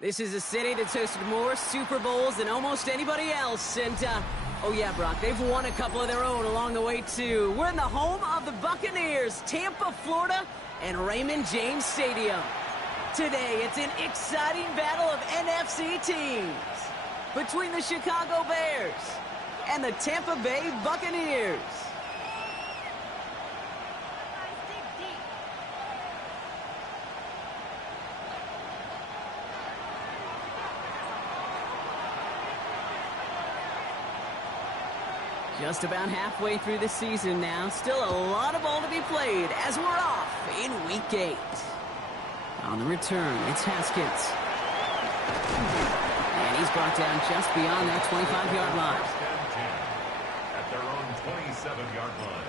This is a city that's hosted more Super Bowls than almost anybody else. And, oh yeah, Brock, they've won a couple of their own along the way, too. We're in the home of the Buccaneers, Tampa, Florida, and Raymond James Stadium. Today, it's an exciting battle of NFC teams between the Chicago Bears and the Tampa Bay Buccaneers. Just about halfway through the season now. Still a lot of ball to be played as we're off in Week 8. On the return, it's Haskins. And he's brought down just beyond that 25-yard line. At their own 27-yard line.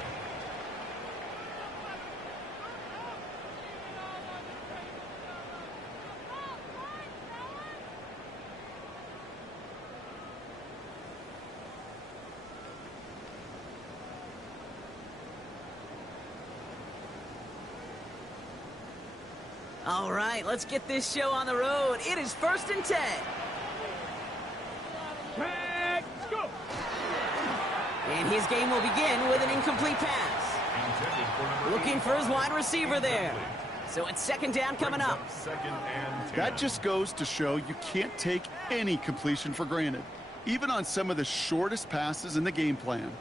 All right, let's get this show on the road. It is 1st and 10. Let's go. And his game will begin with an incomplete pass. Looking for his wide receiver there. So it's 2nd down coming up. That just goes to show you can't take any completion for granted, even on some of the shortest passes in the game plan.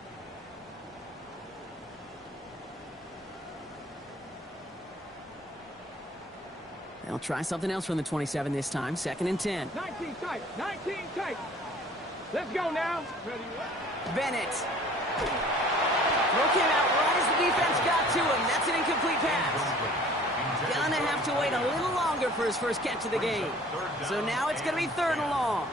They'll try something else from the 27 this time. 2nd and 10. 19 tight. 19 tight. Let's go now. Ready? Bennett. Throw came out right as the defense got to him. That's an incomplete pass. Gonna have to wait a little longer for his first catch of the game. So now it's going to be 3rd and long.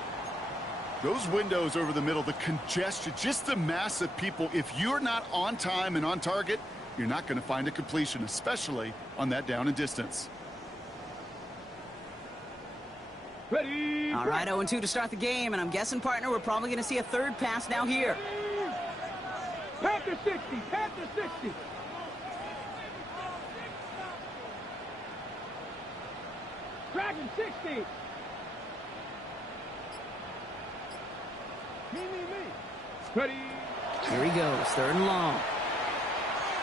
Those windows over the middle, the congestion, just the mass of people. If you're not on time and on target, you're not going to find a completion, especially on that down and distance. Ready? All right, 0-2 to start the game, and I'm guessing, partner, we're probably going to see a 3rd pass now here. Panther 60. Panther 60. Dragon 60. Me. Ready? Here he goes, 3rd and long.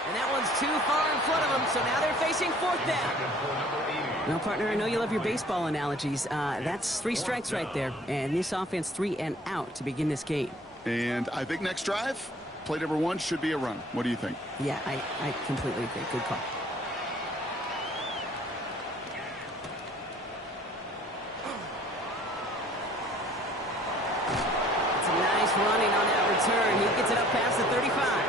And that one's too far in front of him, so now they're facing 4th down. Now, partner, I know you love your baseball analogies. That's 3 strikes right there, and this offense 3 and out to begin this game. And I think next drive, play number 1 should be a run. What do you think? Yeah, I completely agree. Good call. It's a nice running on that return. He gets it up past the 35.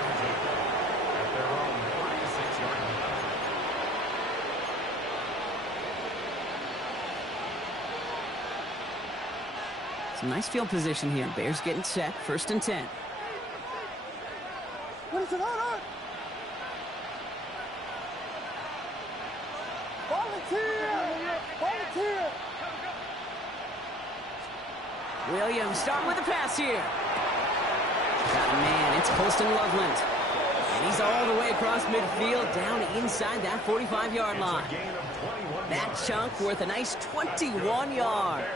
Some nice field position here. Bears getting set. 1st and 10. What is it on? Volunteer! Williams starting with the pass here. Man, it's Colston Loveland. And he's all the way across midfield down inside that 45-yard line. That chunk worth a nice 21 yards.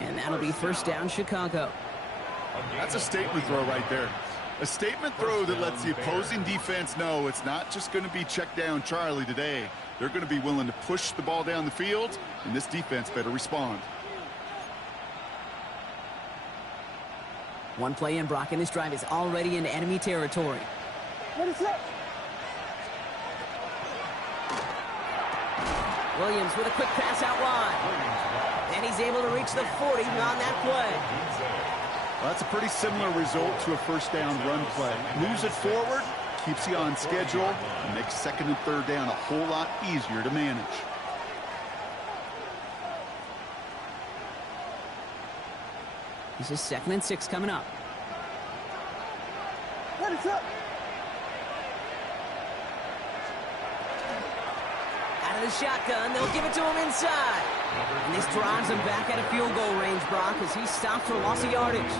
And that'll be 1st down Chicago. That's a statement throw right there. A statement throw that lets the opposing defense know it's not just going to be check down Charlie today. They're going to be willing to push the ball down the field, and this defense better respond. One play in, Brock, and this drive is already into enemy territory. What is that? Williams with a quick pass out wide. And he's able to reach the 40 on that play. Well, that's a pretty similar result to a 1st down run play. Moves it forward, keeps you on schedule, and makes 2nd and 3rd down a whole lot easier to manage. This is 2nd and 6 coming up. What is up? Out of the shotgun, they'll give it to him inside. And this drives him back out of field goal range, Brock, as he stopped for loss of yardage.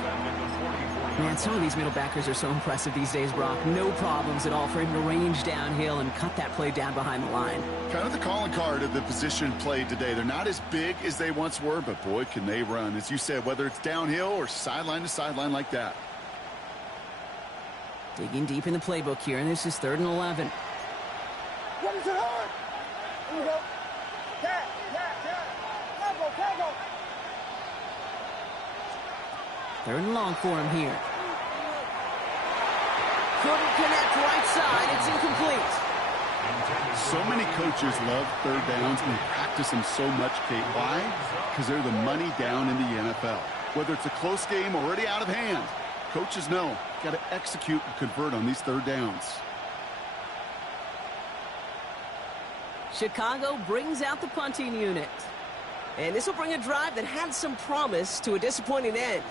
Man, some of these middle backers are so impressive these days, Brock. No problems at all for him to range downhill and cut that play down behind the line. Kind of the calling card of the position played today. They're not as big as they once were, but boy, can they run. As you said, whether it's downhill or sideline to sideline like that. Digging deep in the playbook here, and this is 3rd and 11. What is it on? Here we go. Cat. Tackle. 3rd and long for him here. Couldn't connect right side. It's incomplete. So many coaches love third downs and practice them so much, Kate. Why? Because they're the money down in the NFL. Whether it's a close game already out of hand, coaches know got to execute and convert on these third downs. Chicago brings out the punting unit. And this will bring a drive that had some promise to a disappointing end.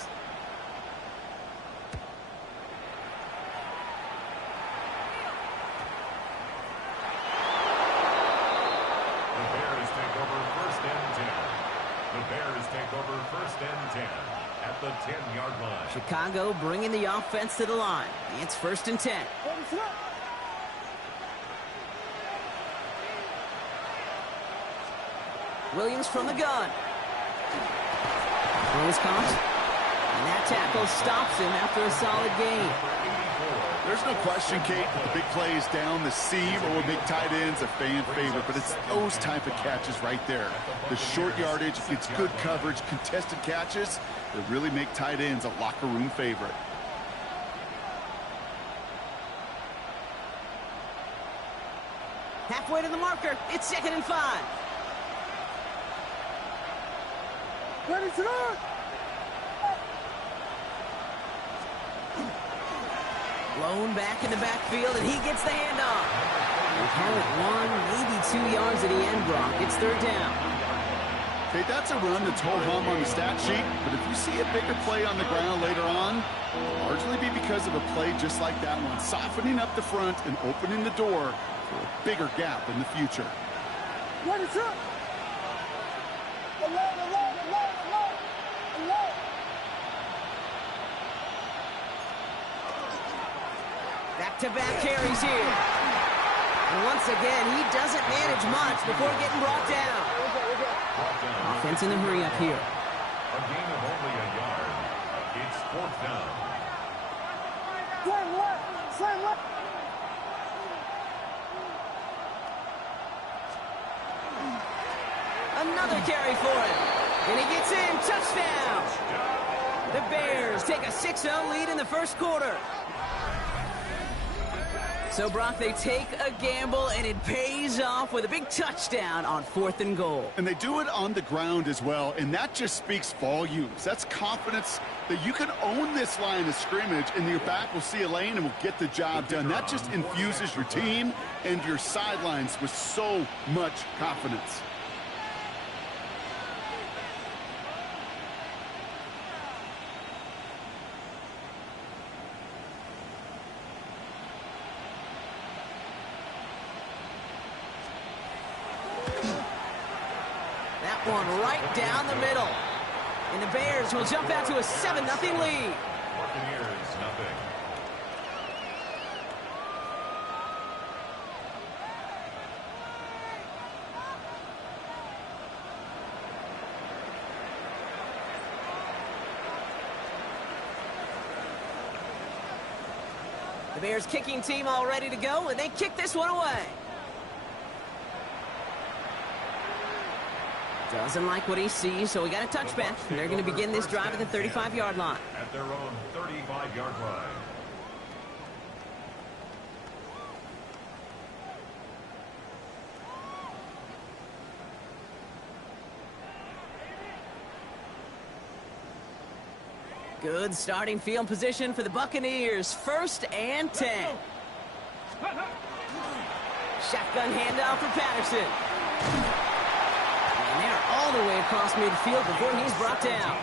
At the 10-yard line. Chicago bringing the offense to the line. It's 1st and 10. Williams from the gun. Throws caught. And that tackle stops him after a solid gain. There's no question, Kate, the big play is down the seam or big tight ends, a fan favorite, but it's those type of catches right there. The short yardage, it's good coverage, contested catches that really make tight ends a locker room favorite. Halfway to the marker. It's 2nd and 5. What is it on? Blown back in the backfield, and he gets the handoff. We'll call it 1, maybe 2 yards at the end, Brock. It's 3rd down. Okay, that's a run that's ho-hum on the stat sheet, but if you see a bigger play on the ground later on, it'll largely be because of a play just like that one, softening up the front and opening the door for a bigger gap in the future. What is up? Alert. Back-to-back carries here. And once again, he doesn't manage much before getting brought down. Offense in the hurry up here. A gain of only a yard. It's 4th down. Slam left. Another carry for him. And he gets in. Touchdown. The Bears take a 6-0 lead in the 1st quarter. So, Brock, they take a gamble, and it pays off with a big touchdown on 4th and goal. And they do it on the ground as well, and that just speaks volumes. That's confidence that you can own this line of scrimmage, and your back will see a lane and will get the job done. That just infuses your team and your sidelines with so much confidence. One right down the middle. And the Bears will jump out to a 7-0 lead. Buccaneers, nothing. The Bears kicking team all ready to go, and they kick this one away. Doesn't like what he sees, so we got a touchback. They're going to begin this drive at the 35-yard line. At their own 35-yard line. Good starting field position for the Buccaneers. 1st and 10. Shotgun handoff for Patterson. And they're all the way across midfield before he's brought down.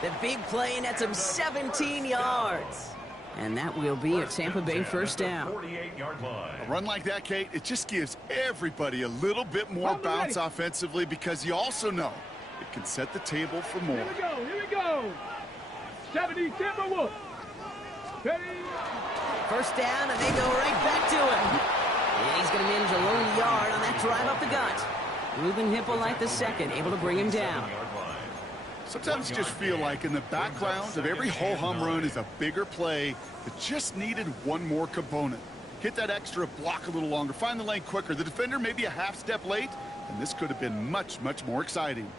The big play nets him 17 yards. And that will be a Tampa Bay 1st down. 48-yard line. A run like that, Kate, it just gives everybody a little bit more bounce offensively because you also know it can set the table for more. Here we go. 70 Timberwolves. Ready? First down, and they go right back to him. And he's going to manage a lone yard on that drive up the gut. Ruben Hippolyte II able to bring him down. Sometimes you just feel like in the background of every ho-hum run is a bigger play that just needed one more component. Hit that extra block a little longer, find the lane quicker. The defender may be a half step late, and this could have been much, much more exciting.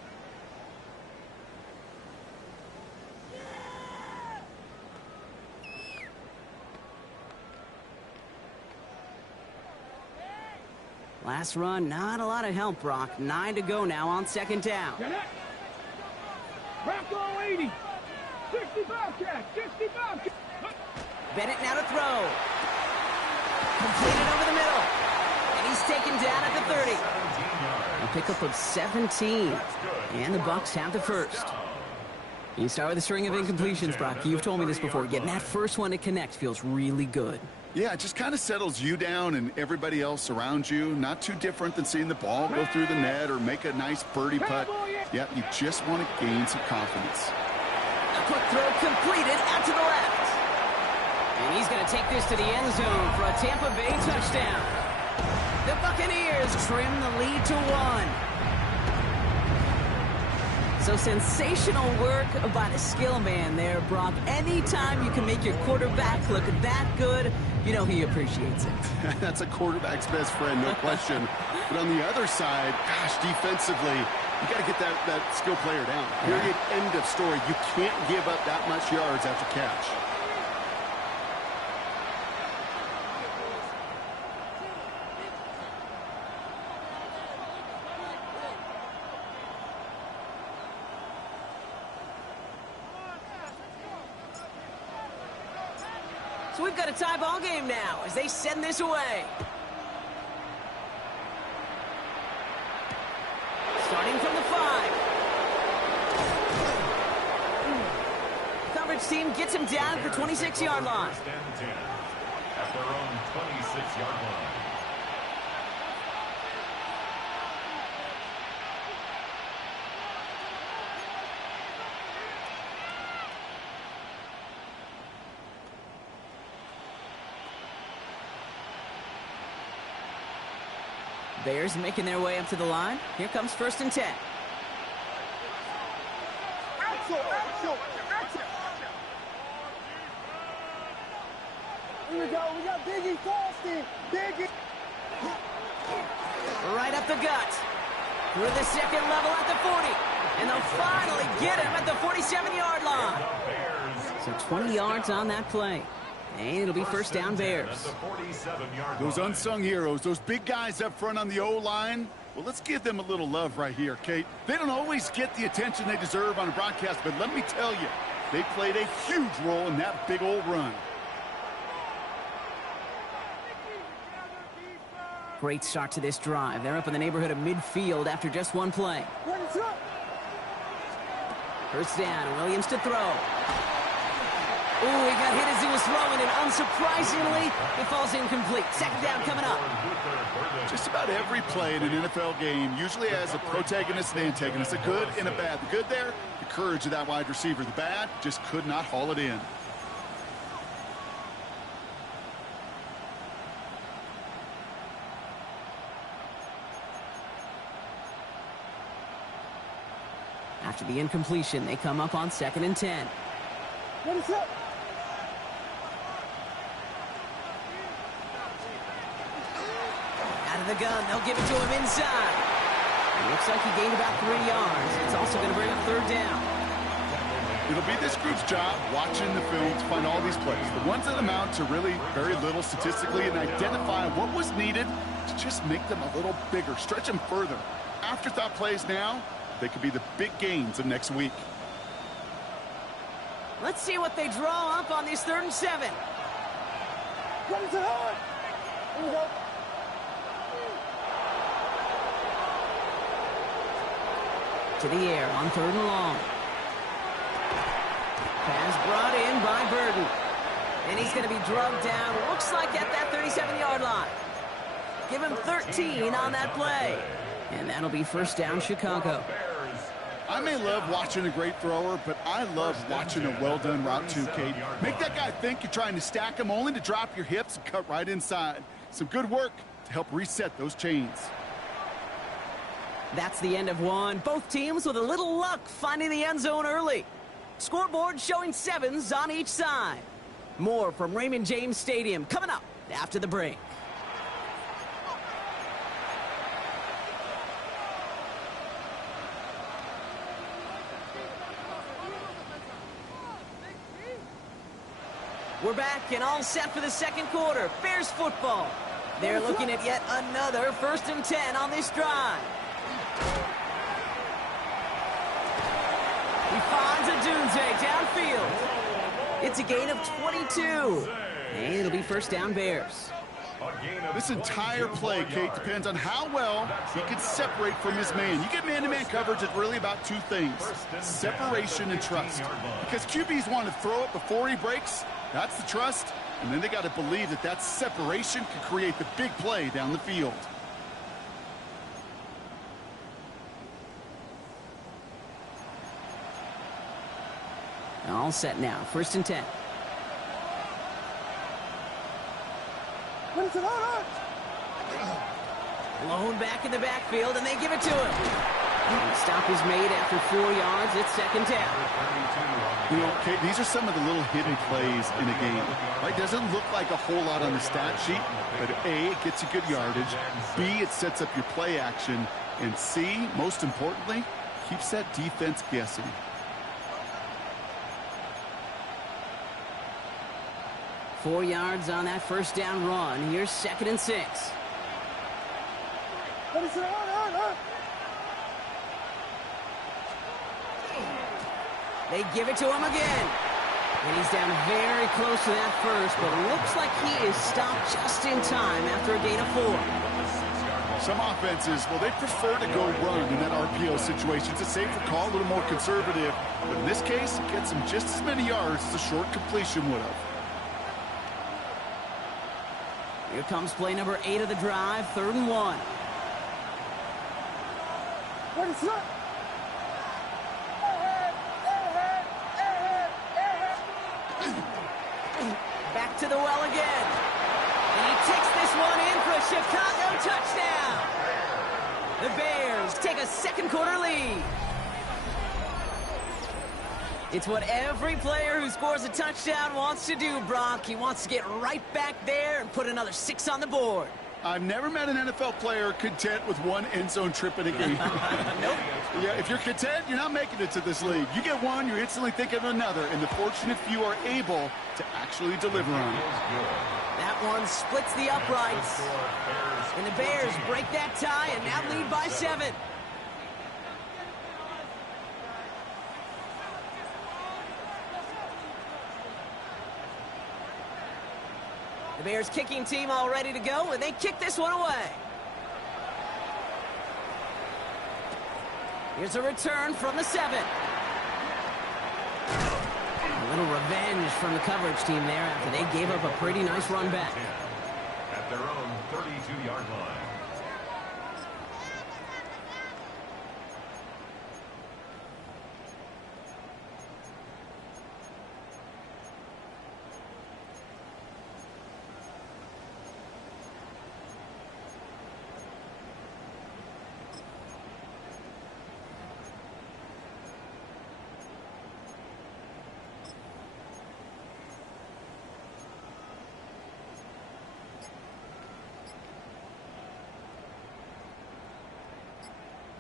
Last run, not a lot of help, Brock. 9 to go now on second down. Bronco 80. 65 catch. 65 catch. Bennett now to throw. Completed over the middle. And he's taken down at the 30. A pickup of 17. And the Bucks have the first. You start with a string of incompletions, Brock. You've told me this before. Getting that first one to connect feels really good. Yeah, it just kind of settles you down and everybody else around you. Not too different than seeing the ball go through the net or make a nice birdie putt. Yeah, you just want to gain some confidence. A quick throw completed out to the left. And he's going to take this to the end zone for a Tampa Bay touchdown. The Buccaneers trim the lead to 1. So sensational work by the skill man there, Brock. Anytime you can make your quarterback look that good, you know he appreciates it. That's a quarterback's best friend, no question. But on the other side, gosh, defensively, you got to get that skill player down. Period, end of story. You can't give up that much yards after catch. So we've got a tie ball game now as they send this away. Starting from the 5. Coverage team gets him down at the 26-yard line. At their own 26-yard line. Bears making their way up to the line. Here comes 1st and 10. Axel, Axel, Axel. Here we go. We got Biggie Falston. Biggie. Right up the gut. Through the second level at the 40. And they'll finally get him at the 47-yard line. So 20 yards on that play. And it'll be first down Bears. Those unsung heroes, those big guys up front on the O-line, well, let's give them a little love right here, Kate. They don't always get the attention they deserve on a broadcast, but let me tell you, they played a huge role in that big old run. Great start to this drive. They're up in the neighborhood of midfield after just one play. First down, Williams to throw. Ooh, he got hit as he was throwing, and unsurprisingly, it falls incomplete. Second down coming up. Just about every play in an NFL game usually has a protagonist and antagonist, a good and a bad. The good there, the courage of that wide receiver. The bad, just could not haul it in. After the incompletion, they come up on 2nd and 10. What is up? Out of the gun, they'll give it to him inside. It looks like he gained about 3 yards. It's also going to bring up 3rd down. It'll be this group's job watching the film to find all these plays. The ones that amount to really very little statistically and identify what was needed to just make them a little bigger, stretch them further. Afterthought plays now, they could be the big gains of next week. Let's see what they draw up on this 3rd and 7. What is it hard? Here we go. To the air on 3rd and long. Pass brought in by Burden. And he's going to be drugged down, looks like at that 37-yard line. Give him 13 on that play. And that'll be first down Chicago. I may love watching a great thrower, but I love watching a well-done route too, Kate. Make that guy think you're trying to stack him only to drop your hips and cut right inside. Some good work to help reset those chains. That's the end of one. Both teams with a little luck finding the end zone early. Scoreboard showing 7s on each side. More from Raymond James Stadium coming up after the break. We're back and all set for the second quarter. Bears football. They're looking at yet another 1st and 10 on this drive. He finds Odunze downfield. It's a gain of 22. And it'll be 1st down Bears. This entire play, Kate, depends on how well he can separate from his man. You get man-to-man coverage, it's really about two things: separation and trust. Because QBs want to throw it before he breaks. That's the trust. And then they got to believe that that separation can create the big play down the field. All set now. 1st and 10. Blown back in the backfield, and they give it to him. The stop is made after 4 yards. It's 2nd down. You know, Kate, these are some of the little hidden plays in a game. Right? Doesn't look like a whole lot on the stat sheet, but A, it gets you good yardage. B, it sets up your play action. And C, most importantly, keeps that defense guessing. Four yards on that 1st down run. Here's 2nd and 6. They give it to him again. And he's down very close to that first, but it looks like he is stopped just in time after a gain of 4. Some offenses, well, they prefer to go run in that RPO situation. It's a safer call, a little more conservative. But in this case, it gets him just as many yards as a short completion would have. Here comes play number 8 of the drive, 3rd and 1. Back to the well again. And he takes this one in for a Chicago touchdown. The Bears take a second quarter lead. It's what every player who scores a touchdown wants to do, Brock. He wants to get right back there and put another 6 on the board. I've never met an NFL player content with one end zone trip in a game. Nope. Yeah, if you're content, you're not making it to this league. You get one, you're instantly thinking of another, and the fortunate few are able to actually deliver on it. That one splits the uprights. And the Bears break that tie and now lead by 7. The Bears kicking team all ready to go, and they kick this one away. Here's a return from the 7. A little revenge from the coverage team there after they gave up a pretty nice run back. At their own 32-yard line.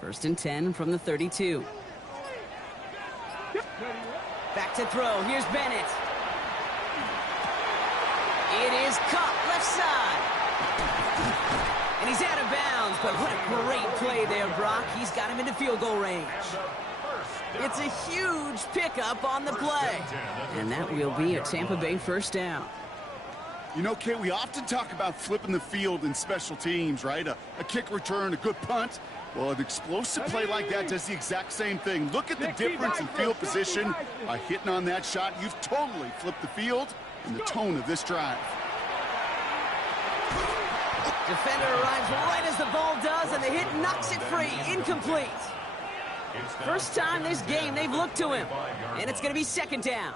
First and 10 from the 32. Back to throw. Here's Bennett. It is caught left side. And he's out of bounds, but what a great play there, Brock. He's got him into field goal range. It's a huge pickup on the play. And that will be a Tampa Bay 1st down. You know, Kate, we often talk about flipping the field in special teams, right? A kick return, a good punt. Well, an explosive play like that does the exact same thing. Look at the difference in field position. By hitting on that shot, you've totally flipped the field and the tone of this drive. Defender arrives right as the ball does, and the hit knocks it free. Incomplete. First time this game they've looked to him. And it's going to be second down.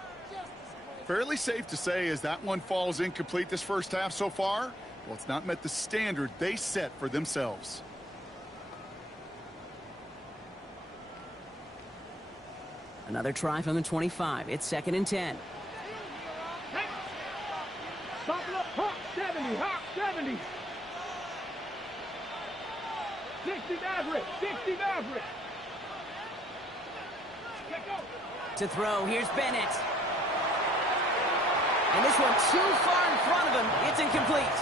Fairly safe to say as that one falls incomplete this first half so far, well, it's not met the standard they set for themselves. Another try from the 25. It's second and 10. Stop it up. Hawk 70. Hawk 70. 60 Maverick. 60 Maverick. Let go. To throw, here's Bennett. And this one too far in front of him. It's incomplete.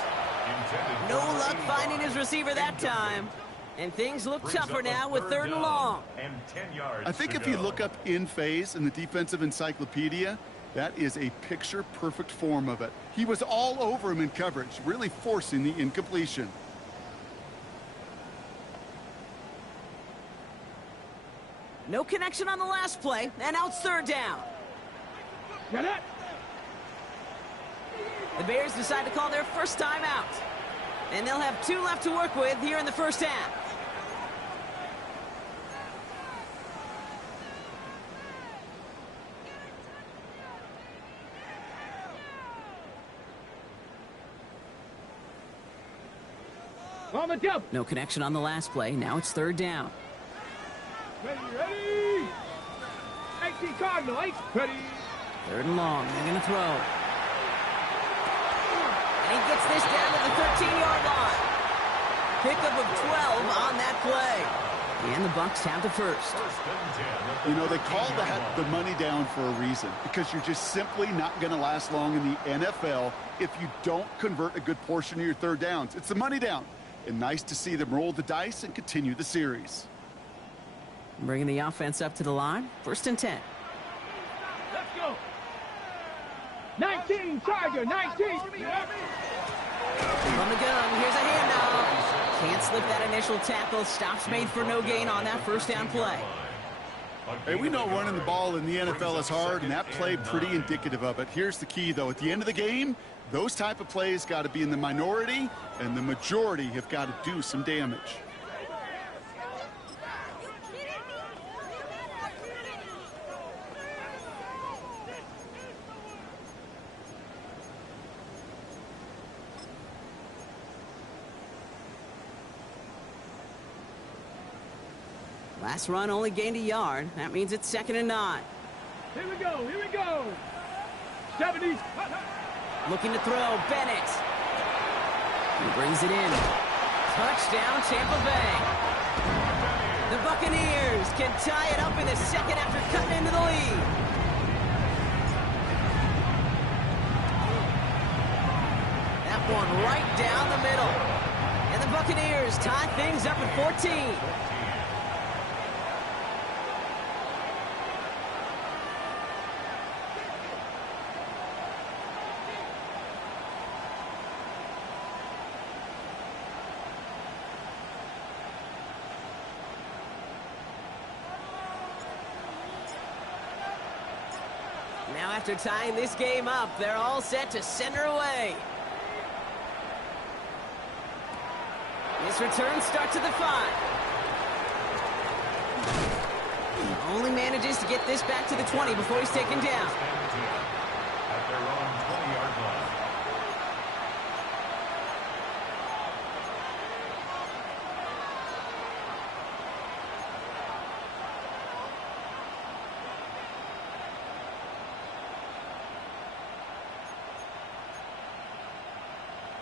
No luck finding his receiver that time. And things look tougher now with third and long. I think if you look up in phase in the defensive encyclopedia, that is a picture-perfect form of it. He was all over him in coverage, really forcing the incompletion. No connection on the last play, and now it's third down. Get it. The Bears decide to call their first time out. And they'll have 2 left to work with here in the first half. On the jump. No connection on the last play. Now it's third down. Ready, ready. 18 Cardinal. 8. Ready. Third and long. They're going to throw. And he gets this down to the 13-yard line. Pickup of 12 on that play. And the Bucs have the first. You know, they call that the money down for a reason, because you're just simply not going to last long in the NFL if you don't convert a good portion of your third downs. It's the money down. And nice to see them roll the dice and continue the series. Bringing the offense up to the line. First and 10. Let's go. 19 Tiger. 19. From the gun, here's a handoff. Can't slip that initial tackle. Stops made for no gain on that first down play. Hey, we know running the ball in the NFL is hard, and that play pretty indicative of it. Here's the key, though. At the end of the game, those type of plays got to be in the minority, and the majority have got to do some damage. Last run only gained a yard. That means it's second and 9. Here we go. Here we go. 70. Looking to throw. Bennett. He brings it in. Touchdown, Tampa Bay. The Buccaneers can tie it up in the second after cutting into the lead. That one right down the middle. And the Buccaneers tie things up at 14. Now after tying this game up, they're all set to send her away. This return starts at the 5. Only manages to get this back to the 20 before he's taken down. At their own 20-yard line.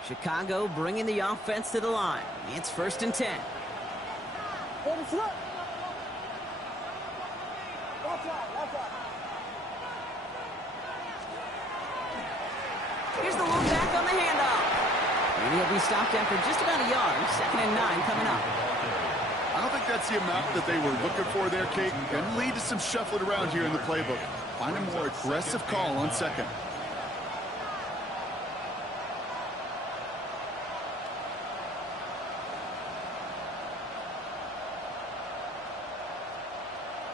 Chicago bringing the offense to the line. It's first and 10. Watch out, watch out. Here's the look back on the handoff. And he'll be stopped after just about a yard. Second and 9 coming up. I don't think that's the amount that they were looking for there, Kate. Can lead to some shuffling around here in the playbook. Find a more aggressive call on second.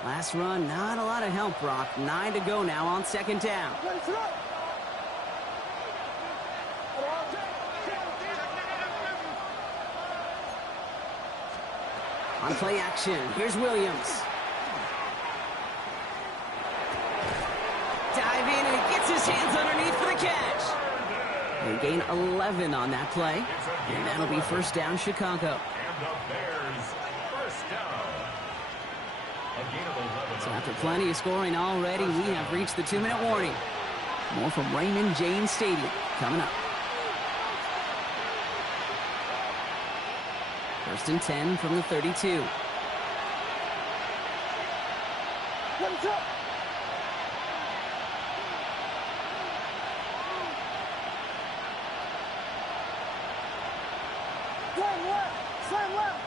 Last run, not a lot of help, Brock. 9 to go now on second down. On play action, here's Williams. catch. They gain 11 on that play, and that'll be first down, Chicago. And the Bears, first down. A gain of 11. So after plenty of scoring already, we have reached the 2-minute warning. More from Raymond James Stadium coming up. First and 10 from the 32. What's up? Slam left! Slam left!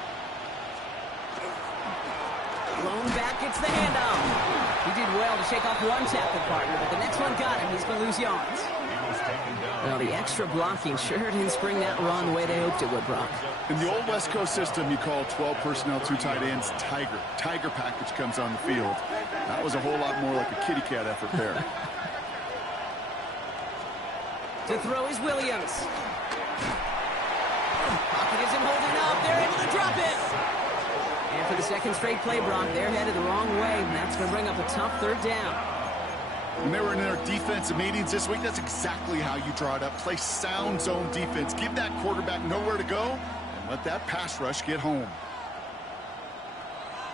Blown back, gets the handoff. He did well to shake off one tackle partner, but the next one got him. He's going to lose yards. Well, the extra blocking sure didn't spring that run the way they hoped it would, Brock. In the old West Coast system, you call 12 personnel, 2 tight ends, Tiger. Tiger package comes on the field. That was a whole lot more like a kitty cat effort there. To throw is Williams. Pocket is him holding up. They're able to drop it. And for the second straight play, Brock, they're headed the wrong way, and that's going to bring up a tough third down. When they were in their defensive meetings this week, that's exactly how you draw it up. Play sound zone defense. Give that quarterback nowhere to go, and let that pass rush get home.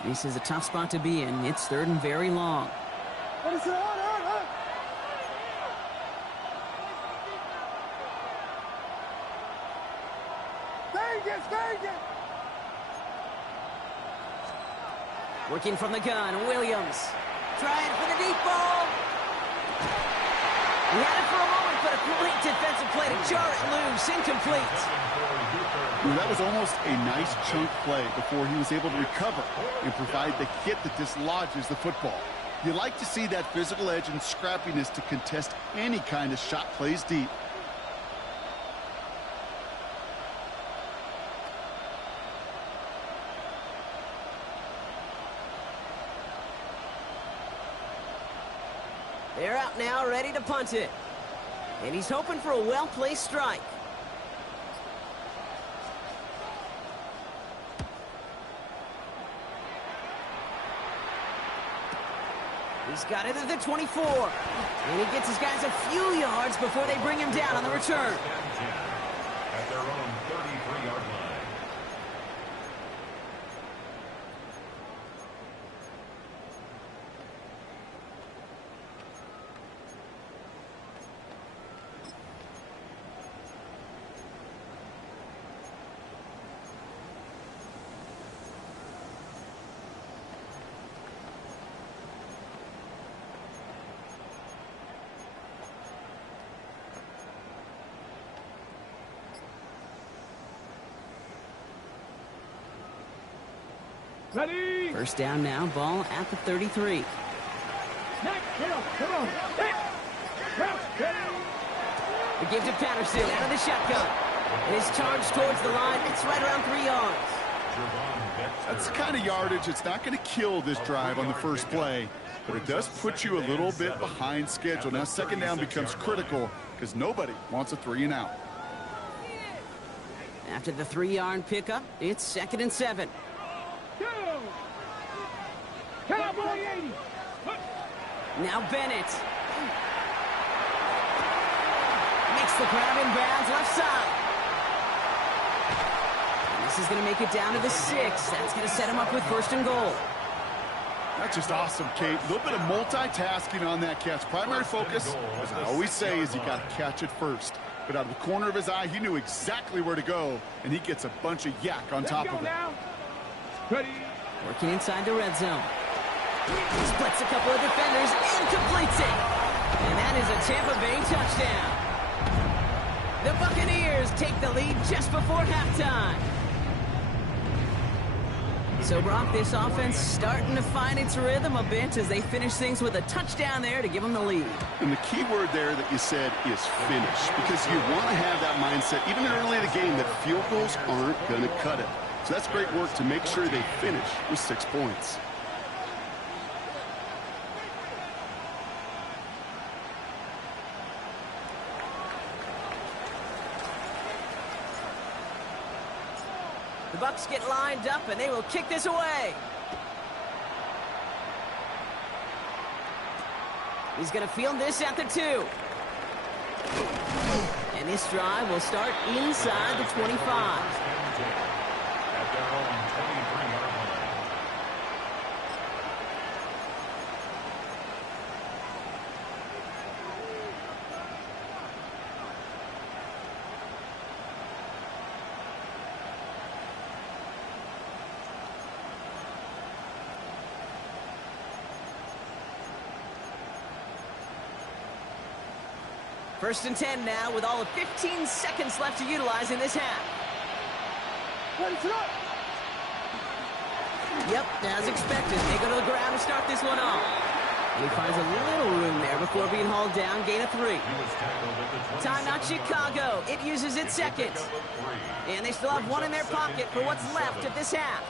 This is a tough spot to be in. It's third and very long. What is it? Vegas! Working from the gun, Williams. Trying for the deep ball. He had it for a moment, but a great defensive play to jar it loose. Incomplete. Well, that was almost a nice chunk play before he was able to recover and provide the hit that dislodges the football. You like to see that physical edge and scrappiness to contest any kind of shot plays deep. They're out now, ready to punt it. And he's hoping for a well-placed strike. He's got it at the 24. And he gets his guys a few yards before they bring him down on the return. At their own 33-yard line. Ready? First down now, ball at the 33. Next, get up, come on. Hey. Crouch, ready? The give to Patterson out of the shotgun. And his charge towards the line, it's right around 3 yards. That's the kind of yardage it's not going to kill this drive on the first play, but it does put you a little bit behind schedule. Now second down becomes critical because nobody wants a 3-and-out. After the 3-yard pickup, it's second and 7. Go! Cowboy 80! Now Bennett. Makes the grab in bounds left side. And this is going to make it down to the 6. That's going to set him up with first and goal. That's just awesome, Kate. A little bit of multitasking on that catch. Primary focus, as I always say, is you got to catch it first. But out of the corner of his eye, he knew exactly where to go, and he gets a bunch of yak on top of it. Now. Ready? Working inside the red zone. Splits a couple of defenders and completes it. And that is a Tampa Bay touchdown. The Buccaneers take the lead just before halftime. So, Brock, this offense starting to find its rhythm a bit as they finish things with a touchdown there to give them the lead. And the key word there that you said is finish, because you want to have that mindset, even early in the game, that field goals aren't going to cut it. So that's great work to make sure they finish with 6 points. The Bucs get lined up, and they will kick this away. He's going to field this at the 2. And this drive will start inside the 25. At their own 23-yard line. First and 10 now with all of 15 seconds left to utilize in this half. Yep, as expected, they go to the ground to start this one off. And he finds a little room there before being hauled down, gain of 3. Timeout Chicago. It uses its second. And they still have one in their pocket for what's left of this half.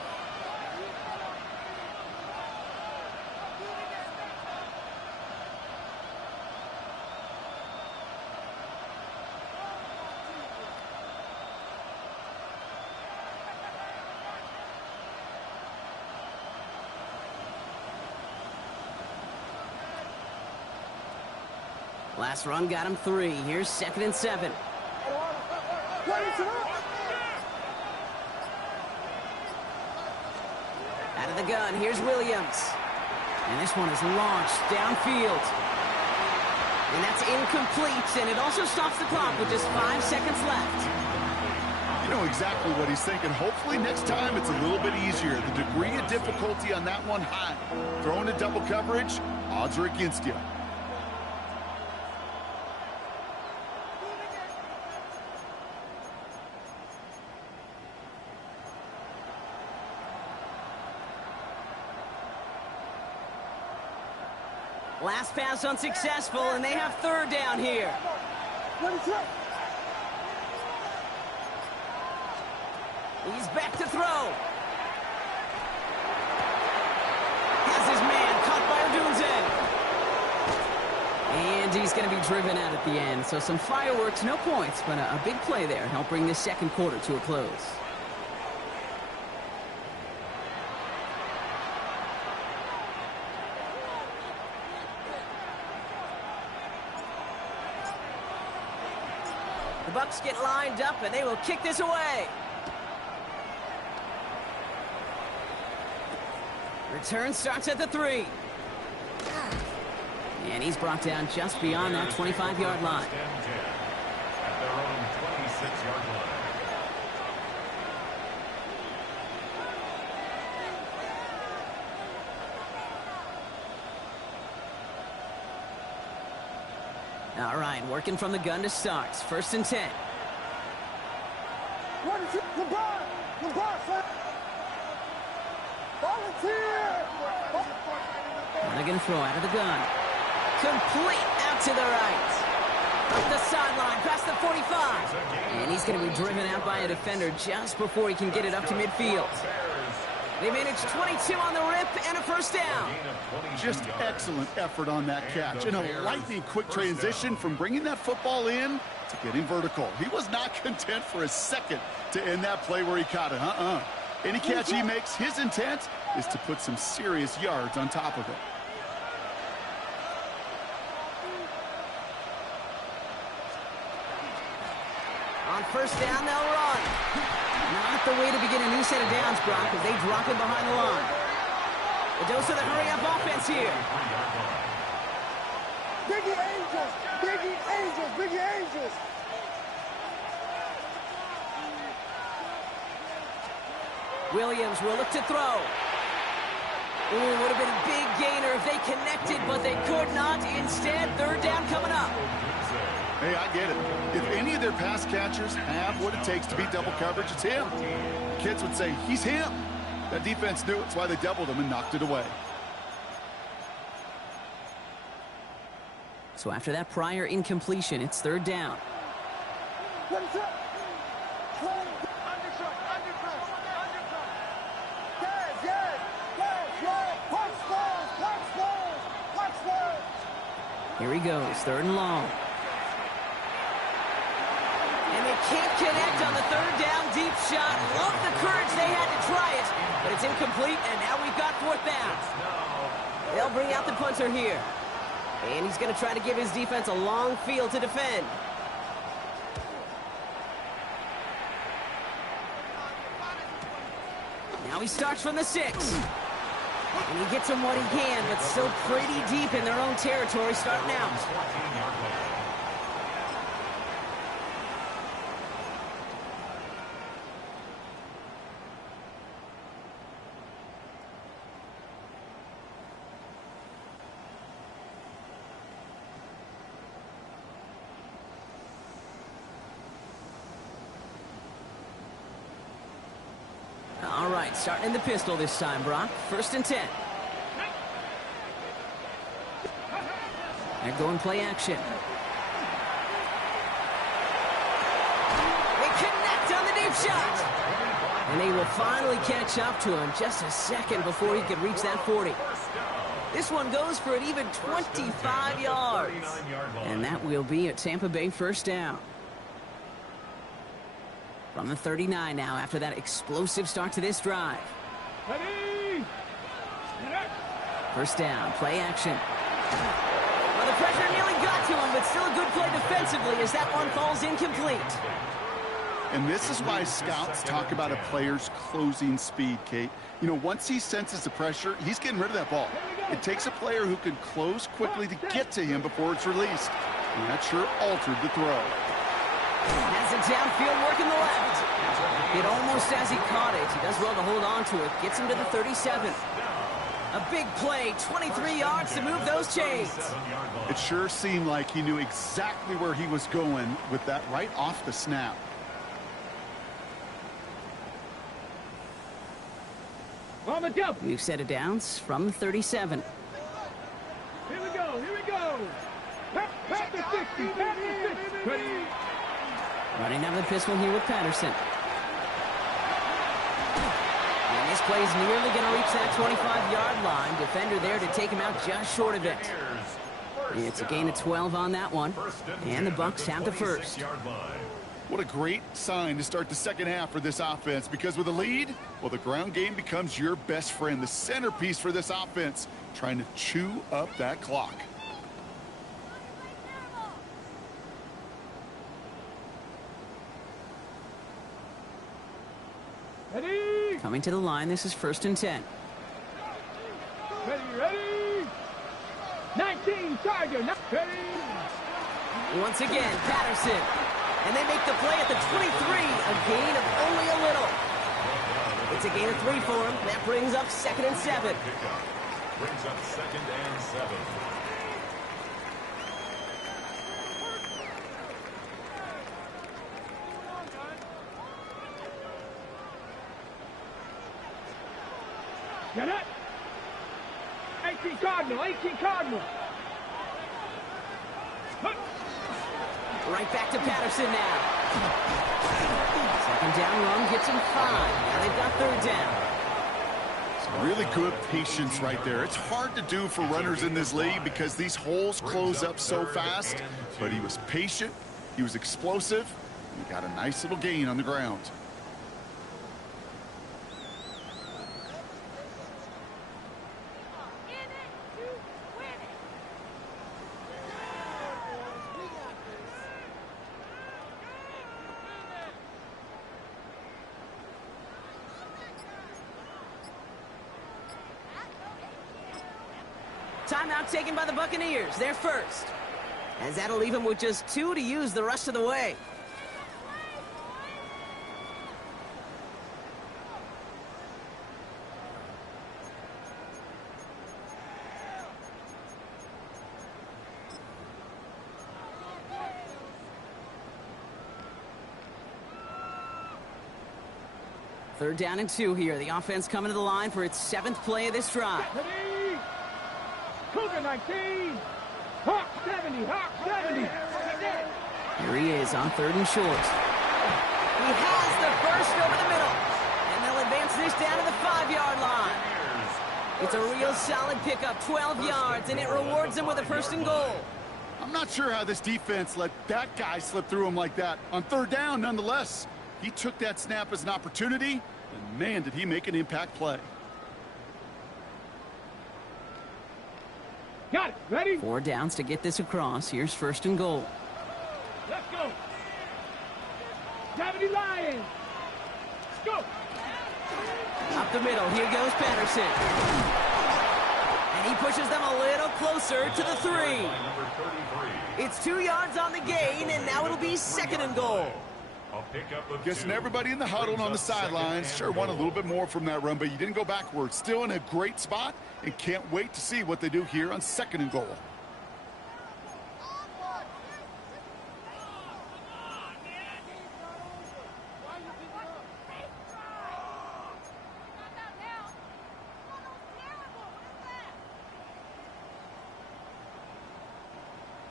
Last run got him 3. Here's 2nd and 7. Out of the gun, here's Williams. And this one is launched downfield. And that's incomplete, and it also stops the clock with just 5 seconds left. You know exactly what he's thinking. Hopefully next time it's a little bit easier. The degree of difficulty on that one high. Throwing a double coverage, odds are against you. Last pass unsuccessful, and they have 3rd down here. He's back to throw. Has his man caught by Odunze. And he's going to be driven out at the end. So some fireworks, no points, but a big play there. Help bring this second quarter to a close. The Bucs get lined up, and they will kick this away. Return starts at the 3. And he's brought down just beyond that 25-yard line. At their own 26-yard line. All right, working from the gun to start. 1st and 10. They're going to throw out of the gun. Complete out to the right. Up the sideline, past the 45. And he's going to be driven out by a defender just before he can get it up to midfield. They managed 22 on the rip and a 1st down. Just excellent effort on that catch. And a lightning quick transition from bringing that football in to getting vertical. He was not content for a second to end that play where he caught it. Any catch he makes, his intent is to put some serious yards on top of it. On 1st down, they'll run. Not the way to begin a new set of downs, Brock, as they drop it behind the line. A dose of the hurry-up offense here. Biggie Angels! Biggie Angels! Biggie Angels! Williams will look to throw. Ooh, would have been a big gainer if they connected, but they could not. Instead, 3rd down coming up. Hey, I get it. If any of their pass catchers have what it takes to beat double coverage, it's him. Kids would say, he's him. That defense knew it's why they doubled him and knocked it away. So after that prior incompletion, it's 3rd down. Here he goes, 3rd and long. And they can't connect on the 3rd down deep shot. Love the courage they had to try it, but it's incomplete, and now we've got 4th down. They'll bring out the punter here. And he's going to try to give his defense a long field to defend. Now he starts from the 6. And he gets them what he can, but still pretty deep in their own territory starting out. All right, starting in the pistol this time, Brock. 1st and 10. They're going play action. They connect on the deep shot. And they will finally catch up to him just a second before he could reach that 40. This one goes for an even 25 yards. And that will be a Tampa Bay 1st down. From the 39 now after that explosive start to this drive. Ready. 1st down, play action. Well, the pressure nearly got to him, but still a good play defensively as that one falls incomplete. And this is why scouts talk about a player's closing speed, Kate. You know, once he senses the pressure, he's getting rid of that ball. It takes a player who can close quickly to get to him before it's released. And that sure altered the throw. Has it downfield, working the left. It almost as he caught it. He does well to hold on to it. Gets him to the 37. A big play, 23 yards to move those chains. It sure seemed like he knew exactly where he was going with that right off the snap. On the jump. We've set it downs from the 37. Here we go. Here we go. Back to 60. Back to 60. Ready. Running down the pistol here with Patterson. And this play is nearly going to reach that 25-yard line. Defender there to take him out just short of it. It's a gain of 12 on that one. And the Bucs have the 1st. What a great sign to start the 2nd half for this offense, because with a lead, well, the ground game becomes your best friend, the centerpiece for this offense, trying to chew up that clock. Ready. Coming to the line, this is 1st and 10. Ready. Ready. 19 Charger. Ready. Once again, Patterson. And they make the play at the 23, a gain of only a little. It's a gain of 3 for him. That brings up 2nd and 7. Brings up 2nd and 7. Get it. 18 Cardinal. 18 Cardinal. Right back to Patterson now. 2nd down run gets him 5. Now they've got 3rd down. Really good patience right there. It's hard to do for runners in this league because these holes close up so fast. But he was patient. He was explosive. He got a nice little gain on the ground. Timeout taken by the Buccaneers. They're 1st. As that'll leave them with just 2 to use the rest of the way. Third down and 2 here. The offense coming to the line for its 7th play of this drive. Ready. Cougar 19. Hawk 70. Hawk 70. Here he is on 3rd and short. He has the 1st over the middle. And they'll advance this down to the 5-yard line. It's a real solid pickup, 12 yards, and it rewards them with a 1st and goal. I'm not sure how this defense let that guy slip through him like that. On 3rd down, nonetheless, he took that snap as an opportunity, and man, did he make an impact play. Got it. Ready? 4 downs to get this across. Here's 1st and goal. Let's go. 70 Lions. Let's go. A up the middle. Here goes Patterson. And he pushes them a little closer to the 3. Number 33. It's 2 yards on the gain, and now it'll be 2nd and goal. A pickup of Guessing 2. everybody in the huddle and on the sidelines sure want a little bit more from that run, but you didn't go backwards. Still in a great spot, and can't wait to see what they do here on 2nd and goal.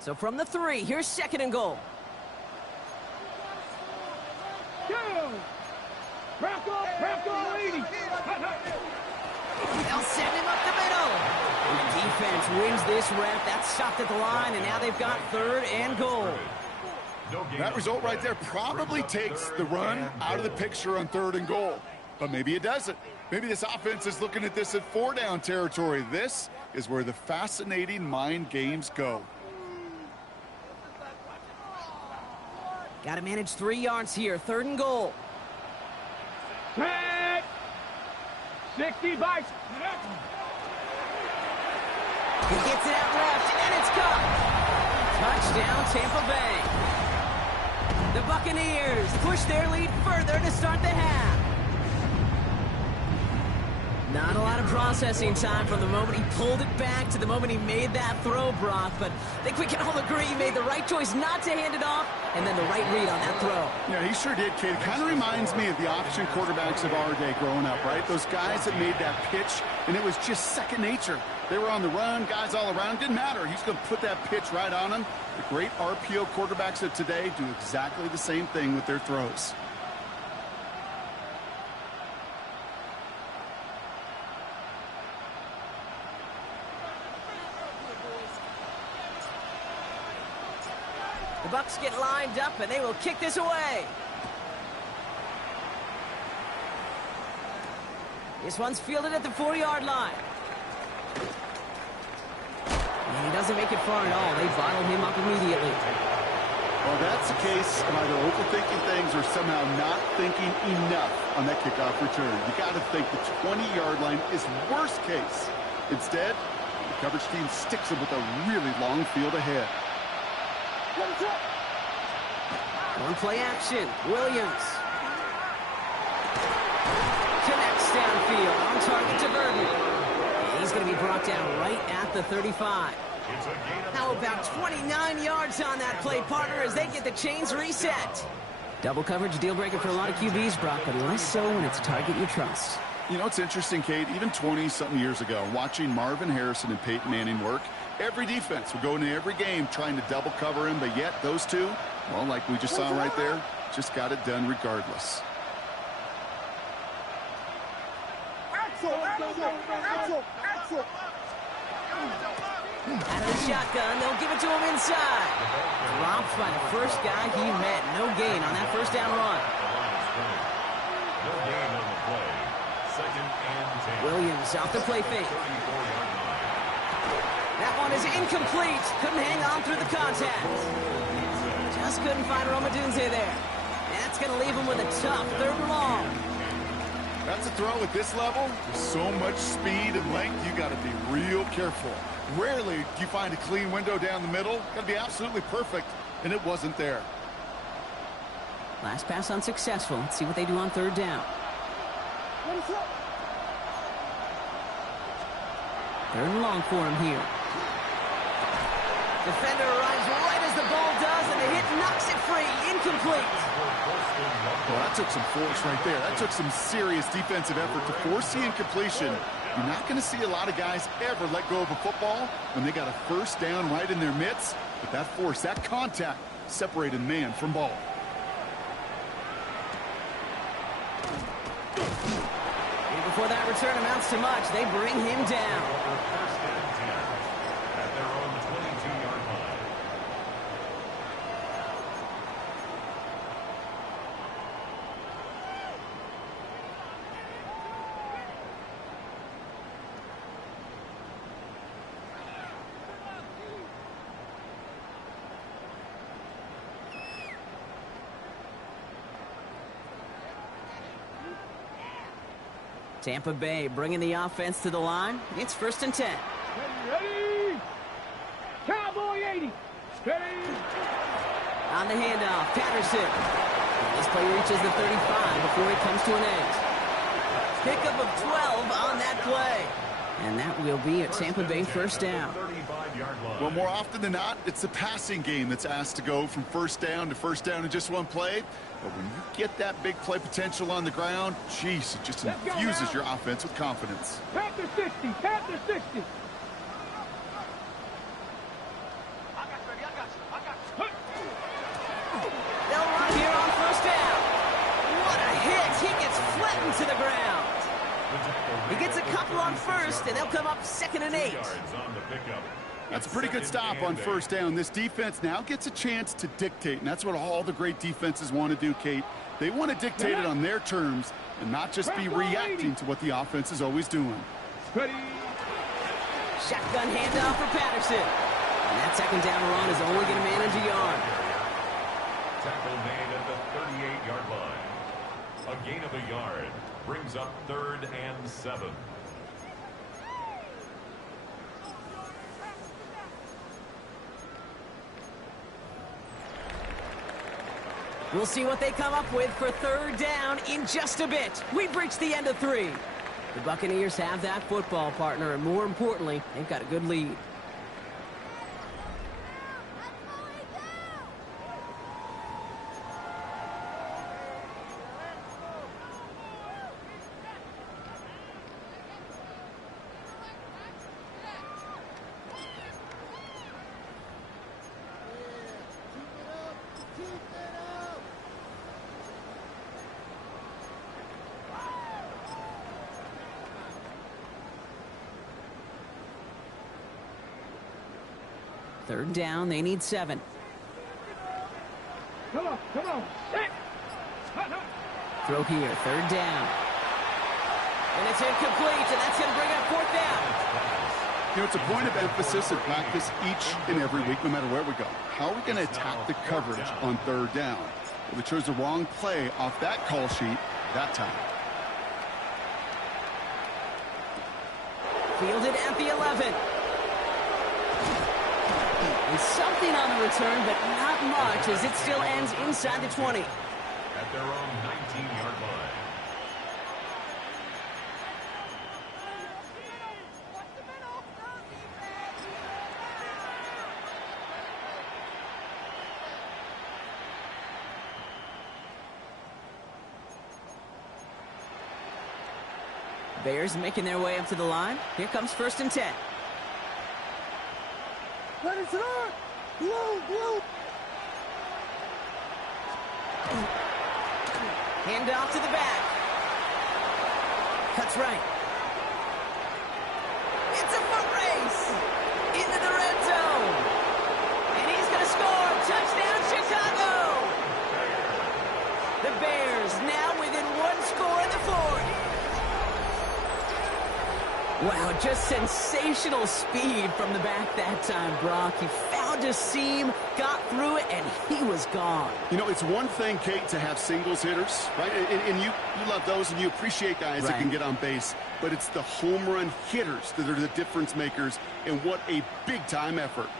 So from the 3, here's 2nd and goal. Go! Rocco, 80. They'll send him up the middle. The defense wins this rep. That's stopped at the line, and now they've got 3rd and goal. That result right there probably takes the run out of the picture on 3rd and goal. But maybe it doesn't. Maybe this offense is looking at this at 4-down territory. This is where the fascinating mind games go. Got to manage 3 yards here. 3rd and goal. Tag! 60 by... He gets it out left, and it's caught. Touchdown, Tampa Bay. The Buccaneers push their lead further to start the half. Not a lot of processing time from the moment he pulled it back to the moment he made that throw, Brock. But I think we can all agree he made the right choice not to hand it off, and then the right read on that throw. Yeah, he sure did, kid. It kind of reminds me of the option quarterbacks of our day growing up, right? Those guys that made that pitch, and it was just second nature. They were on the run, guys all around. Didn't matter. He's going to put that pitch right on them. The great RPO quarterbacks of today do exactly the same thing with their throws. The Bucs get lined up, and they will kick this away. This one's fielded at the 4-yard line. And he doesn't make it far at all. They bottle him up immediately. Well, that's a case of either overthinking things or somehow not thinking enough on that kickoff return. You got to think the 20-yard line is worst case. Instead, the coverage team sticks him with a really long field ahead. On play action, Williams. Connects downfield, on target to Burton. He's going to be brought down right at the 35. How about 29 yards on that play, partner, as they get the chains reset? Double coverage, deal breaker for a lot of QBs, Brock, but less so when it's a target you trust. You know, it's interesting, Kate, even 20-something years ago, watching Marvin Harrison and Peyton Manning work, every defense would go into every game trying to double cover him, but yet those two, well, like we just saw right there, just got it done regardless. Out of the shotgun, they'll give it to him inside. Dropped by the first guy he met. No gain on that first down run. No gain on the play. 2nd and 10. Williams off the play fake. That one is incomplete. Couldn't hang on through the contact. Just couldn't find Romadunze there. That's going to leave him with a tough 3rd and long. That's a throw at this level. With so much speed and length, you got to be real careful. Rarely do you find a clean window down the middle. Got to be absolutely perfect, and it wasn't there. Last pass unsuccessful. Let's see what they do on 3rd down. 3rd and long for him here. Defender arrives right as the ball does, and the hit knocks it free. Incomplete. Well, that took some force right there. That took some serious defensive effort to force the incompletion. You're not going to see a lot of guys ever let go of a football when they got a first down right in their midst. But that force, that contact, separated man from ball. And before that return amounts to much, they bring him down. First and 10 at their own 22-yard line. Tampa Bay bringing the offense to the line. It's 1st and 10. Ready? Cowboy 80. Steady. On the handoff, Patterson. This play reaches the 35 before it comes to an end. Pickup of 12 on that play. And that will be a Tampa Bay 1st down. Well, more often than not, it's the passing game that's asked to go from 1st down to 1st down in just one play. But when you get that big play potential on the ground, geez, it just infuses your offense with confidence. Panther 60. Panther 60. They'll run here on 1st down. What a hit. He gets flattened to the ground. He gets a couple on 1st, and they'll come up 2nd and 8. That's a pretty good stop on 1st down. This defense now gets a chance to dictate, and that's what all the great defenses want to do, Kate. They want to dictate it on their terms and not just be reacting to what the offense is always doing. Ready. Shotgun handoff for Patterson. And that 2nd down run is only going to manage a yard. Tackle made at the 38-yard line. A gain of a yard brings up 3rd and 7. We'll see what they come up with for 3rd down in just a bit. We've reached the end of 3. The Buccaneers have that football partner, and more importantly, they've got a good lead. Third down, they need 7. Come on. Set. Throw here, 3rd down. And it's incomplete, and that's going to bring up 4th down. You know, it's a point of emphasis in practice each and every week, no matter where we go. How are we going to attack the coverage on 3rd down? Well, we chose the wrong play off that call sheet that time. Fielded at the 11. And something on the return, but not much, as it still ends inside the 20. At their own 19-yard line. Bears making their way up to the line. Here comes 1st and 10. Let it start. Blue. Hand off to the back. Cuts right. It's a foot race into the red zone. And he's going to score. Touchdown, Chicago. The Bears now within 1 score in the 4th. Wow, just sensational speed from the back that time, Brock. He found a seam, got through it, and he was gone. You know, it's one thing, Kate, to have singles hitters, right? And you love those, and you appreciate guys that can get on base. But it's the home run hitters that are the difference makers, and what a big-time effort.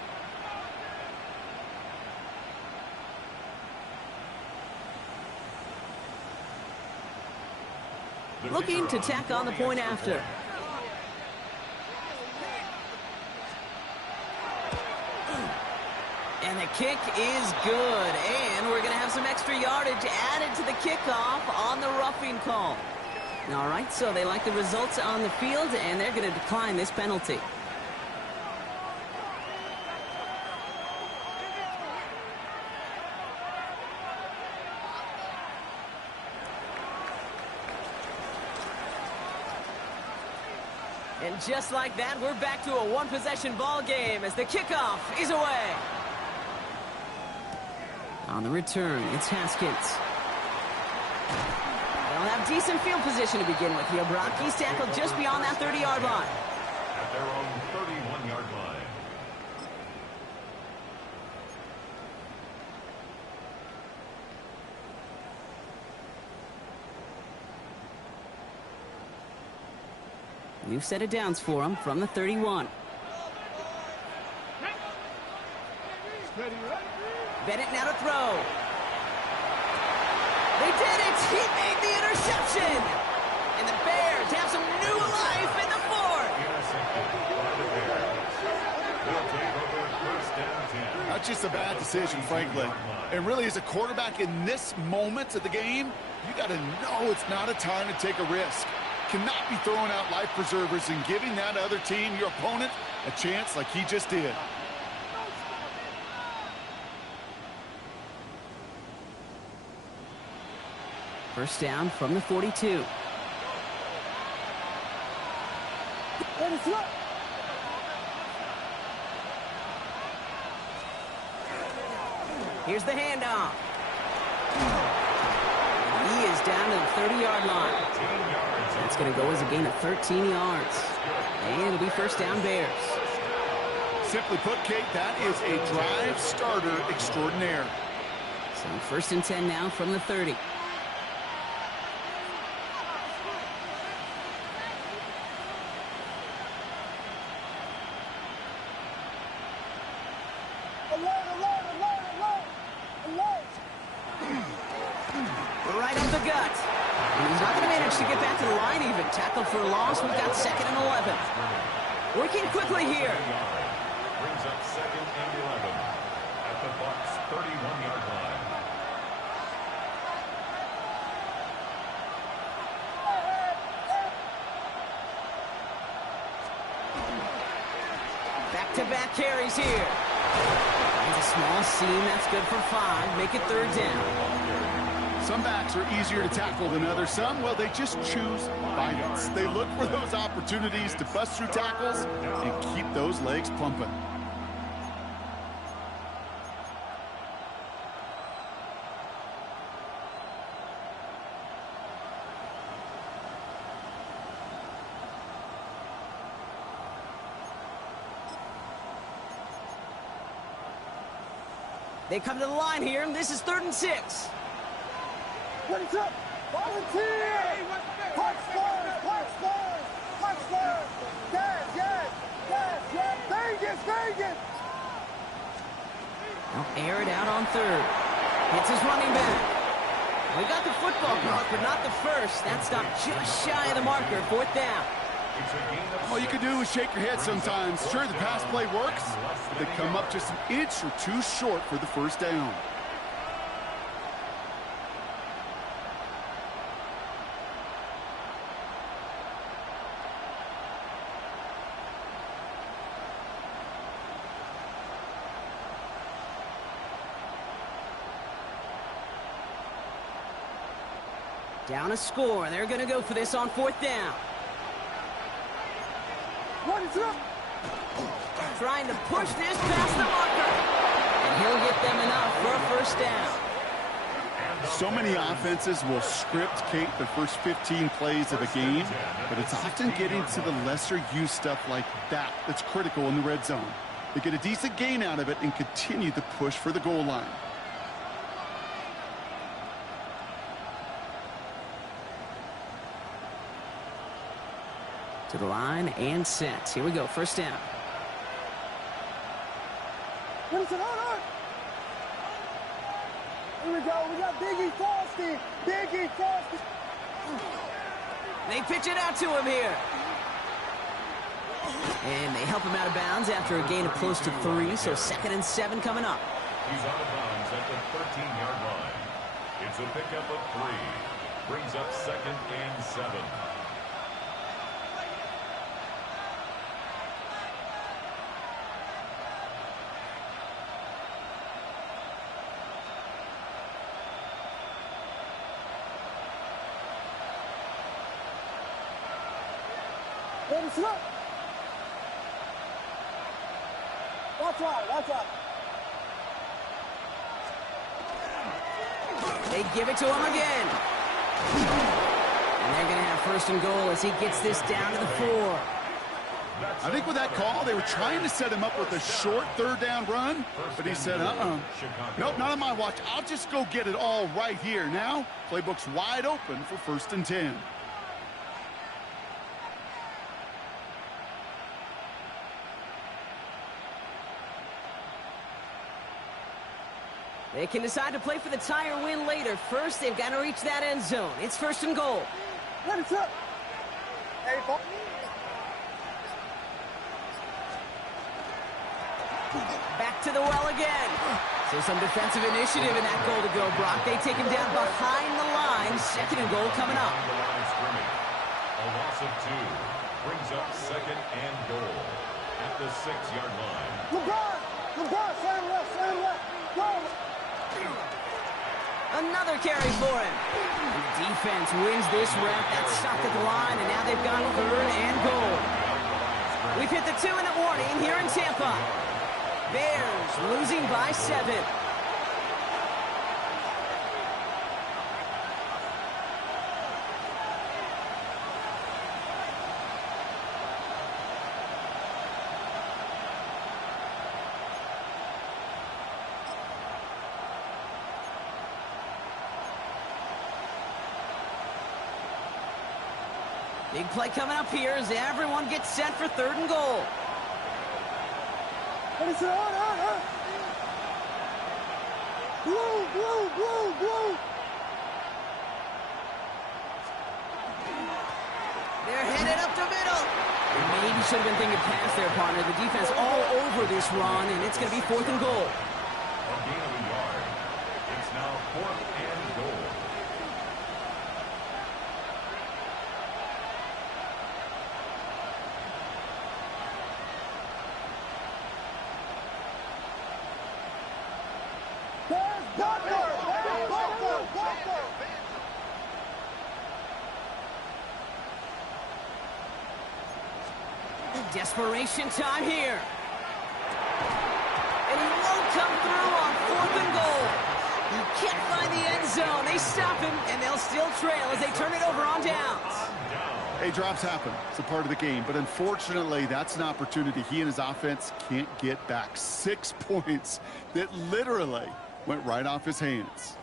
Looking to tack on the point after. And the kick is good. And we're going to have some extra yardage added to the kickoff on the roughing call. All right, so they like the results on the field, and they're going to decline this penalty. And just like that, we're back to a one-possession ball game as the kickoff is away. On the return, it's Haskins. They'll have decent field position to begin with here, Brock. He's tackled just beyond that 30-yard line. At their own 31-yard line. We've set it downs for him from the 31. Bennett now to throw. They did it! He made the interception! And the Bears have some new life in the fourth! That's just a bad decision, frankly. And really, as a quarterback in this moment of the game, you got to know it's not a time to take a risk. Cannot be throwing out life preservers and giving that other team, your opponent, a chance like he just did. First down from the 42. Here's the handoff. He is down to the 30-yard line. That's going to go as a gain of 13 yards. And it'll be first down Bears. Simply put, Kate, that is a drive starter extraordinaire. So first and 10 now from the 30. Right up the gut. And he's not going to manage to get back to the line even. Tackle for a loss. We've got second and 11. Working quickly here. Brings up second and 11 at the Bucs' 31-yard line. Back-to-back carries here. It's a small seam. That's good for 5. Make it third down. Some backs are easier to tackle than others. Some, well, they just choose violence. They look for those opportunities to bust through tackles and keep those legs pumping. They come to the line here, and this is 3rd and 6. What is up? Volunteer! Punch first! Punch first! Punch first! Yes! Vegas! They'll air it out on 3rd. Hits his running back. We got the football block, but not the first. That stopped just shy of the marker. 4th down. All you can do is shake your head sometimes. Sure, the pass play works, but they come up just an inch or two short for the first down. Down a score. They're going to go for this on 4th down. What is up? Trying to push this past the marker. And he'll get them enough for a first down. So many offenses will script, Kate, the first 15 plays of a game, but it's often getting to the lesser use stuff like that that's critical in the red zone. They get a decent gain out of it and continue to push for the goal line. To the line and set. Here we go. First down. What is it? Hold on. Here we go. We got Biggie Frosty. They pitch it out to him here. And they help him out of bounds after a gain of close to 3. So 2nd and 7 coming up. He's out of bounds at the 13-yard line. It's a pickup of 3. Brings up 2nd and 7. What is up? Watch out. They give it to him again. And they're going to have first and goal as he gets this down to the 4. I think with that call, they were trying to set him up with a short 3rd down run, but he said, nope, not on my watch. I'll just go get it all right here. Now, playbook's wide open for 1st and 10. They can decide to play for the tie or win later. First, they've got to reach that end zone. It's 1st and goal. Let it up. Hey, ball. Back to the well again. So some defensive initiative in that goal to go, Brock. They take him down behind the line. 2nd and goal coming up. A loss of 2 brings up 2nd and goal at the 6-yard line. LeBron, slam left, go. Another carry for him. The defense wins this rep. That's stopped at the line, and now they've got 3rd and goal. We've hit the 2-minute warning here in Tampa. Bears losing by 7. Big play coming up here as everyone gets set for 3rd and goal. Let it on. Blue. They're headed up the middle. They maybe should have been thinking pass their partner. The defense all over this run, and it's going to be 4th and goal. A gain of a yard. It's now 4th and goal. Desperation time here. And he won't come through on 4th and goal. He can't find the end zone. They stop him, and they'll still trail as they turn it over on downs. Hey, drops happen. It's a part of the game. But unfortunately, that's an opportunity he and his offense can't get back. 6 points that literally went right off his hands.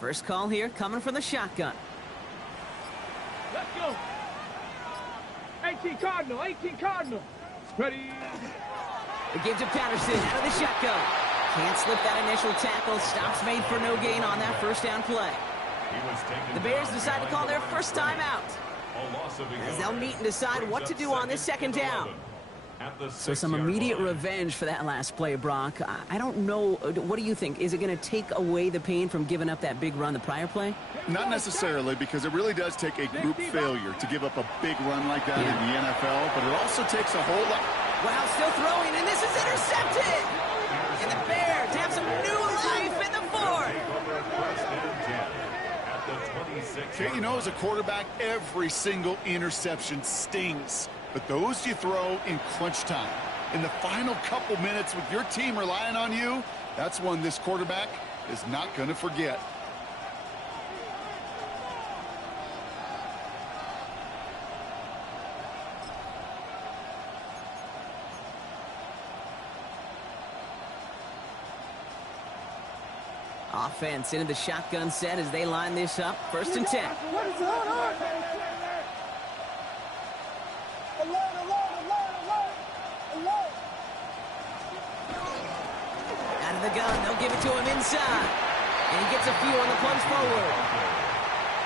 First call here coming from the shotgun. Let's go. 18 Cardinal. Ready. The give to Patterson out of the shotgun. Can't slip that initial tackle. Stops made for no gain on that 1st down play. The Bears decide to call their first timeout, as they'll meet and decide what to do on this 2nd down. So some immediate revenge for that last play, Brock. I don't know. What do you think? Is it going to take away the pain from giving up that big run the prior play? Not necessarily, because it really does take a group failure to give up a big run like that in the NFL, but it also takes a whole lot. Wow, still throwing, and this is intercepted! And the Bears have some new life in the 4th! Okay, you know, as a quarterback, every single interception stings. But those you throw in crunch time, in the final couple minutes with your team relying on you, that's one this quarterback is not going to forget. Offense into the shotgun set as they line this up. 1st and 10. Out of the gun, they'll give it to him inside. And he gets a few on the punch forward.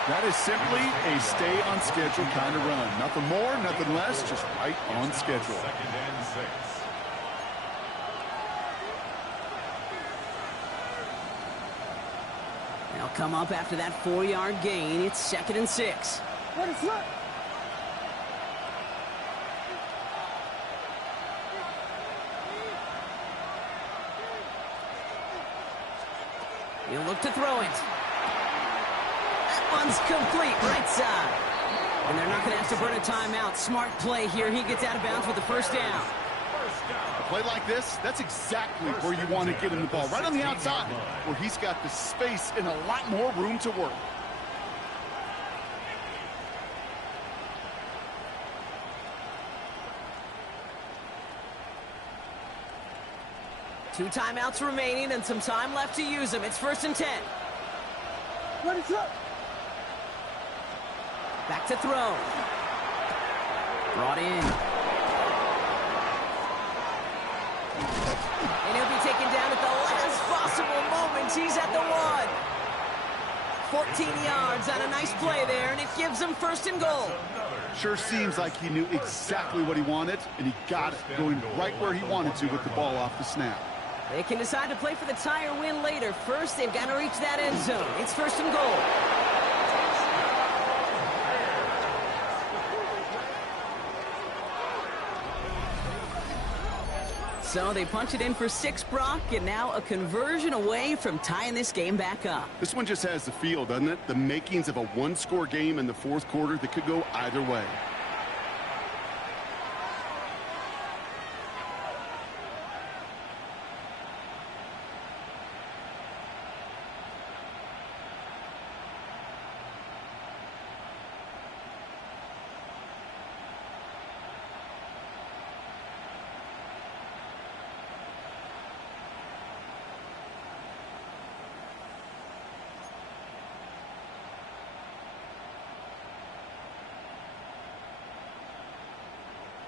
That is simply a stay on schedule kind of run. Nothing more, nothing less, just right on schedule. 2nd and 6. They'll come up after that 4-yard gain. It's 2nd and 6. Let it slip. He'll look to throw it. That one's complete, right side. And they're not going to have to burn a timeout. Smart play here. He gets out of bounds with the 1st down. A play like this, that's exactly where you want to get him the ball. Right on the outside, where he's got the space and a lot more room to work. 2 timeouts remaining and some time left to use them. It's 1st and 10. Ready, set. Back to throw. Brought in. And he'll be taken down at the last possible moment. He's at the 1. 14 yards on a nice play there, and it gives him 1st and goal. Sure seems like he knew exactly what he wanted, and he got it, going right where he wanted to with the ball off the snap. They can decide to play for the tie or win later. First, they've got to reach that end zone. It's 1st and goal. So they punch it in for 6, Brock, and now a conversion away from tying this game back up. This one just has the feel, doesn't it? The makings of a one-score game in the 4th quarter that could go either way.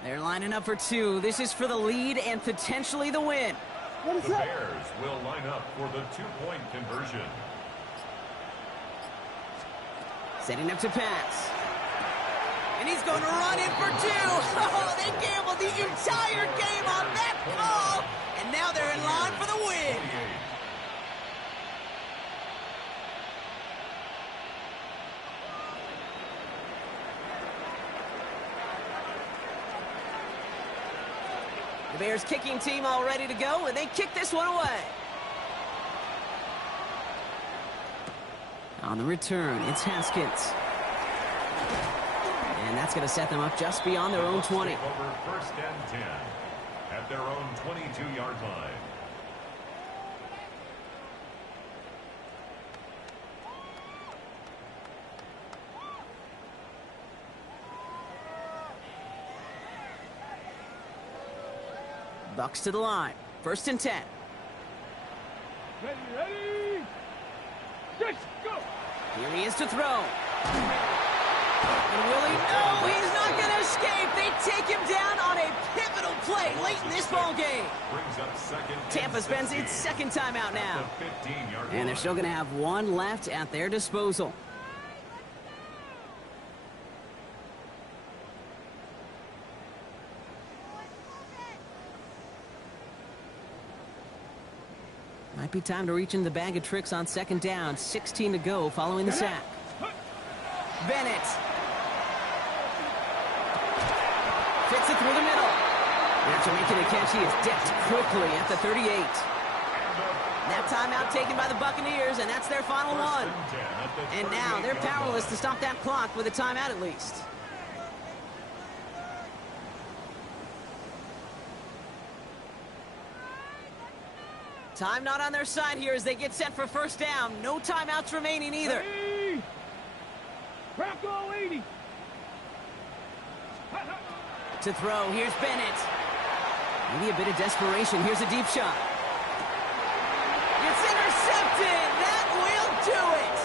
They're lining up for 2. This is for the lead and potentially the win. Ready, The set. Bears will line up for the 2-point conversion. Setting up to pass. And he's going to run in for 2. Oh, they gambled the entire game on that call. And now they're in line for the win. 28. The Bears kicking team all ready to go, and they kick this one away. On the return, it's Haskins. And that's going to set them up just beyond their own 20. Take over 1st and 10 at their own 22-yard line. Bucks to the line. 1st and 10. Ready, ready. Let's go. Here he is to throw. And will he? No, he's not going to escape. They take him down on a pivotal play late in this ball game. Brings up 2nd. Tampa spends its 2nd timeout now. The 15-yard And they're still going to have 1 left at their disposal. Might be time to reach in the bag of tricks on 2nd down. 16 to go following the sack. Bennett. Fits it through the middle. After making a catch, he is decked quickly at the 38. That timeout taken by the Buccaneers, and that's their final one. And now they're powerless to stop that clock with a timeout at least. Time not on their side here as they get set for 1st down. No timeouts remaining either. Ready. Rocco 80. To throw, here's Bennett. Maybe a bit of desperation. Here's a deep shot. It's intercepted. That will do it.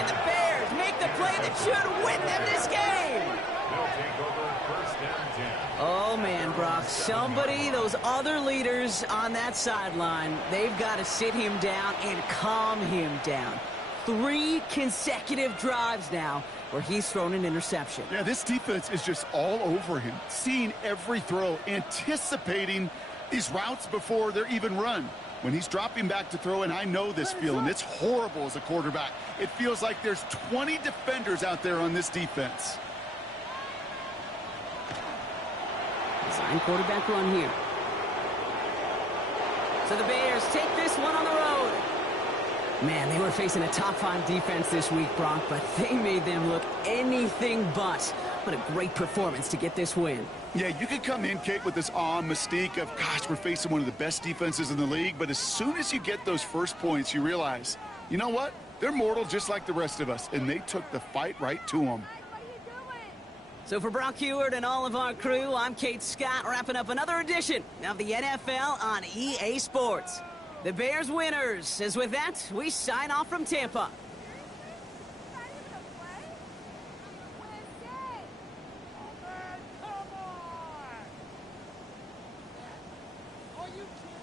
And the Bears make the play that should win them this game. They'll take over 1st and 10. Oh, man, Brock. Somebody, those other leaders on that sideline, they've got to sit him down and calm him down. 3 consecutive drives now where he's thrown an interception. Yeah, this defense is just all over him, seeing every throw, anticipating these routes before they're even run. When he's dropping back to throw, and I know this feeling, it's horrible as a quarterback. It feels like there's 20 defenders out there on this defense. Design quarterback run here. So the Bears take this one on the road. Man, they were facing a top 5 defense this week, Brock, but they made them look anything but. What a great performance to get this win. Yeah, you could come in, Kate, with this awe and mystique of, gosh, we're facing one of the best defenses in the league, but as soon as you get those first points, you realize, you know what? They're mortal just like the rest of us, and they took the fight right to them. So for Brock Heward and all of our crew, I'm Kate Scott, wrapping up another edition of the NFL on EA Sports. The Bears winners. As with that, we sign off from Tampa. Are you kidding?